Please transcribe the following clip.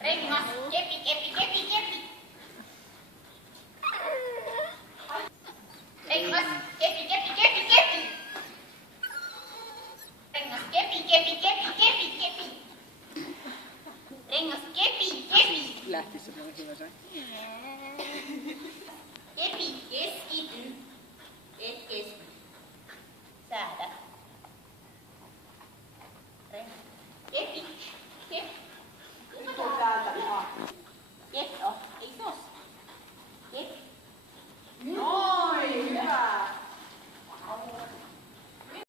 Rengas, kepi, kepi, kepi, kepi. Rengas, kepi, kepi, kepi, kepi. Rengas, kepi, kepi, kepi, kepi, kepi. Rengas, kepi, kepi. Lähti semmoinen hyvä sai. Kepi, keskity. Et keskity. Säädä.